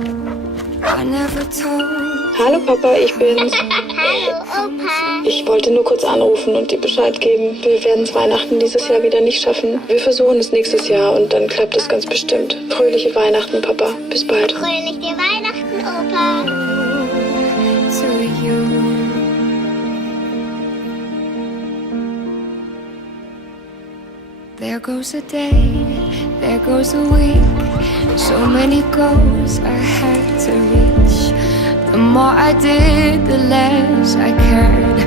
I never told. Hallo Papa, ich bin's. Hallo Opa. Ich wollte nur kurz anrufen und dir Bescheid geben. Wir werden es Weihnachten dieses Jahr wieder nicht schaffen. Wir versuchen es nächstes Jahr und dann klappt es ganz bestimmt. Fröhliche Weihnachten, Papa. Bis bald. Fröhliche Weihnachten, Opa. To you. There goes a day, there goes a week. So many goals I had to reach. The more I did, the less I cared.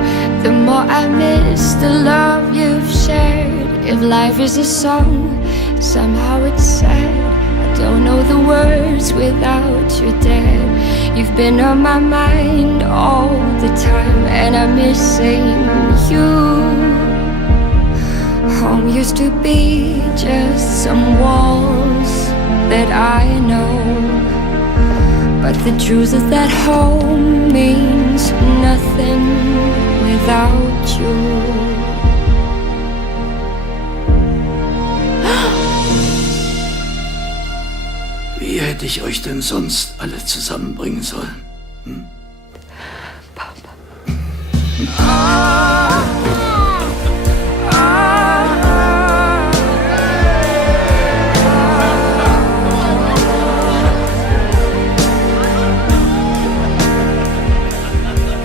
The more I missed the love you've shared. If life is a song, somehow it's sad. I don't know the words without you, Dad. You've been on my mind all the time, and I miss saying you. Home used to be just some walls that I know, but the truth is that home means nothing without you. Wie hätte ich euch denn sonst alle zusammenbringen sollen?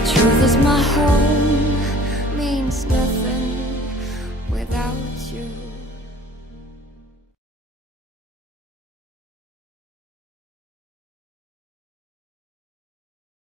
Truth is my home means nothing without you.